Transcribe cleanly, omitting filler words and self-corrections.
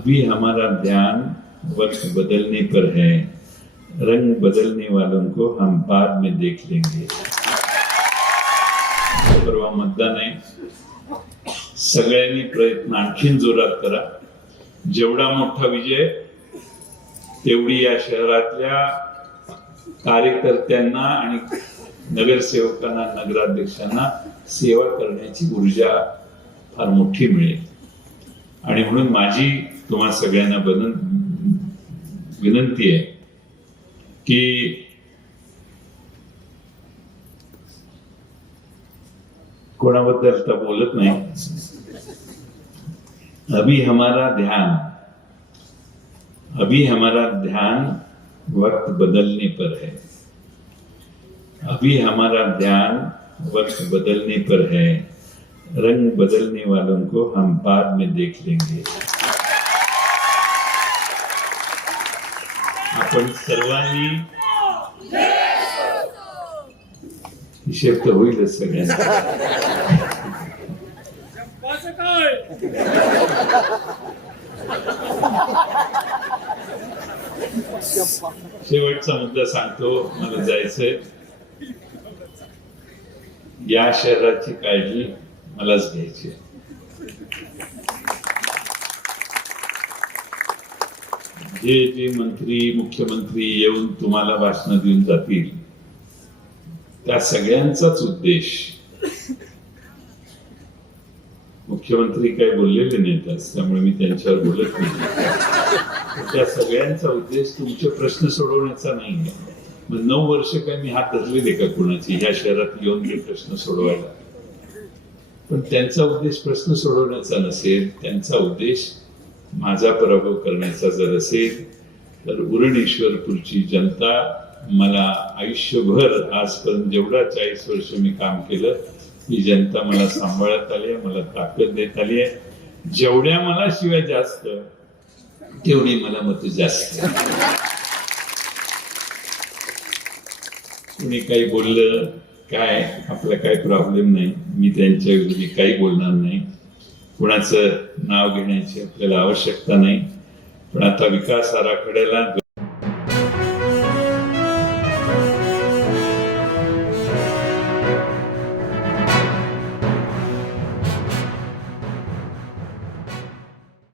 अभी हमारा ध्यान वक्त बदलने पर है, रंग बदलने वालों को हम बाद में देख लेंगे. परवा मतदान आहे. सगळ्यांनी प्रयत्न आणखीन जोरात करा. जेवढा मोठा विजय तेवढी या शहरातल्या कार्यकर्त्यांना आणि नगरसेवकांना, नगराध्यक्षांना सेवा करण्याची ऊर्जा फार मोठी मिळेल. आणि म्हणून माझी तुम्हा सगळ्यांना विनंती आहे की कोणाबद्दल तर बोलत नाही. अभी हमारा ध्यान वक्त बदलने पर है. अभी हमारा ध्यान वक्त बदलने पर है, रंग बदलने वालों को हम बाद में देख लेंगे. आपण सर्वांनी हिशेब तर होईलच सगळ्यांना. शेवटचा मुद्दा सांगतो, मला जायचंय. या शहराची काळजी मलाच घ्यायची. जे मंत्री, मुख्यमंत्री येऊन तुम्हाला भाषण देऊन जातील, त्या सगळ्यांचाच उद्देश, मुख्यमंत्री काही बोललेले नाहीत त्यामुळे मी त्यांच्यावर बोलत नाही, त्या सगळ्यांचा उद्देश तुमचे प्रश्न सोडवण्याचा नाही. मग 9 वर्ष काय मी हात धरलेले का कोणाची ह्या शहरात येऊन ते प्रश्न सोडवायला? पण त्यांचा उद्देश प्रश्न सोडवण्याचा नसेल, त्यांचा उद्देश माझा पराभव करण्याचा जर असेल तर उरणेश्वरपूरची जनता मला आयुष्यभर आजपर्यंत जेवढा 40 वर्ष मी काम केलं, ही जनता मला सांभाळत आली आहे, मला ताकद देत आली आहे. जेवढ्या मला शिवाय जास्त तेवढी मला मत जास्त. कुणी काही बोललं काय, आपला काही प्रॉब्लेम नाही, मी त्यांच्या विरोधी काही बोलणार नाही. कुणाचं नाव घेण्याची आपल्याला आवश्यकता नाही. पण आता विकास आराखड्याला